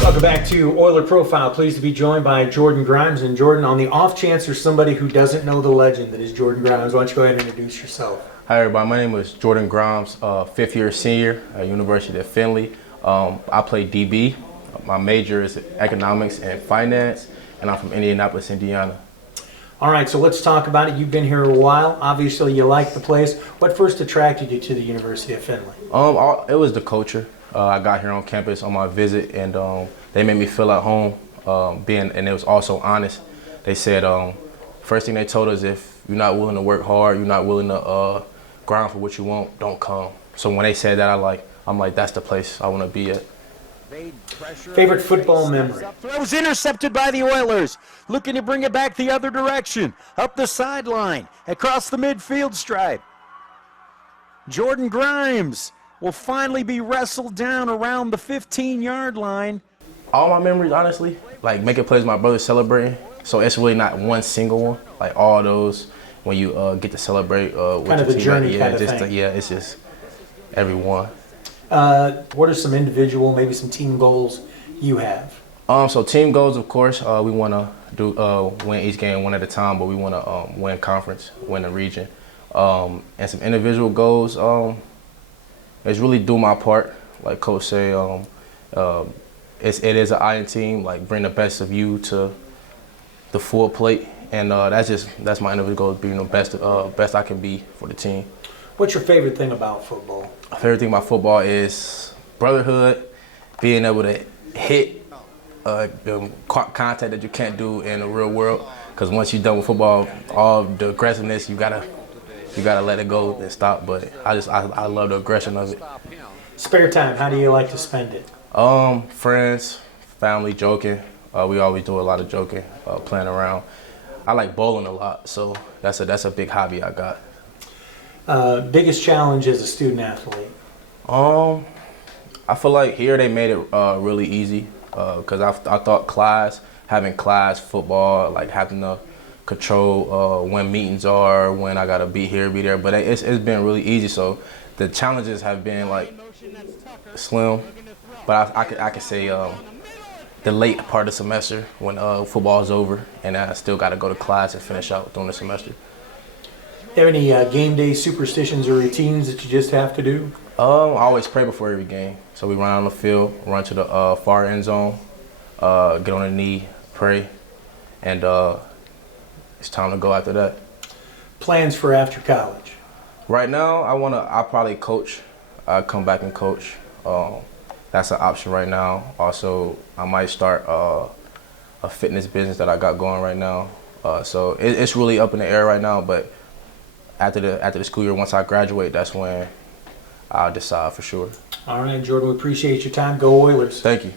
Welcome back to Oiler Profile. Pleased to be joined by Jordan Grimes. And Jordan, on the off chance there's somebody who doesn't know the legend that is Jordan Grimes, why don't you go ahead and introduce yourself? Hi everybody, my name is Jordan Grimes, fifth year senior at University of Findlay. I play DB. My major is economics and finance, and I'm from Indianapolis, Indiana. All right, so let's talk about it. You've been here a while. Obviously, you like the place. What first attracted you to the University of Findlay? It was the culture. I got here on campus on my visit, and they made me feel at home. And it was also honest. They said first thing they told us, if you're not willing to work hard, you're not willing to grind for what you want, don't come. So when they said that, I'm like, that's the place I want to be at. Favorite football memory? Throw was intercepted by the Oilers, looking to bring it back the other direction, up the sideline, across the midfield stripe. Jordan Grimes will finally be wrestled down around the 15-yard line. All my memories, honestly, like making plays with my brother celebrating. So it's really not one single one. Like all those, when you get to celebrate with kind of the the team, journey kind of thing. It's just every one. What are some individual, maybe some team goals you have? So team goals, of course, we want to win each game one at a time, but we want to win conference, win the region. And some individual goals, is really do my part. Like Coach say, it is an iron team. Like bring the best of you to the full plate, and that's my individual goal, being the best I can be for the team. What's your favorite thing about football? My favorite thing about football is brotherhood, being able to hit contact that you can't do in the real world. Because once you're done with football, all the aggressiveness, you gotta let it go and stop. But I love the aggression of it. Spare time, how do you like to spend it? Friends, family, joking. We always do a lot of joking, playing around. I like bowling a lot, so that's a big hobby I got. Biggest challenge as a student athlete? I feel like here they made it really easy because I thought having class football, like having to control when meetings are, when I gotta be here, be there, but it's been really easy. So the challenges have been like slim, but I could say the late part of the semester when football is over and I still gotta go to class and finish out during the semester. Do you have any game day superstitions or routines that you just have to do? I always pray before every game. So we run on the field, run to the far end zone, get on a knee, pray, and it's time to go after that. Plans for after college? Right now, I'll probably coach. I'll come back and coach. That's an option right now. Also, I might start a fitness business that I got going right now. So it's really up in the air right now, but after the school year, once I graduate, that's when I'll decide for sure. All right, Jordan, we appreciate your time. Go Oilers. Thank you.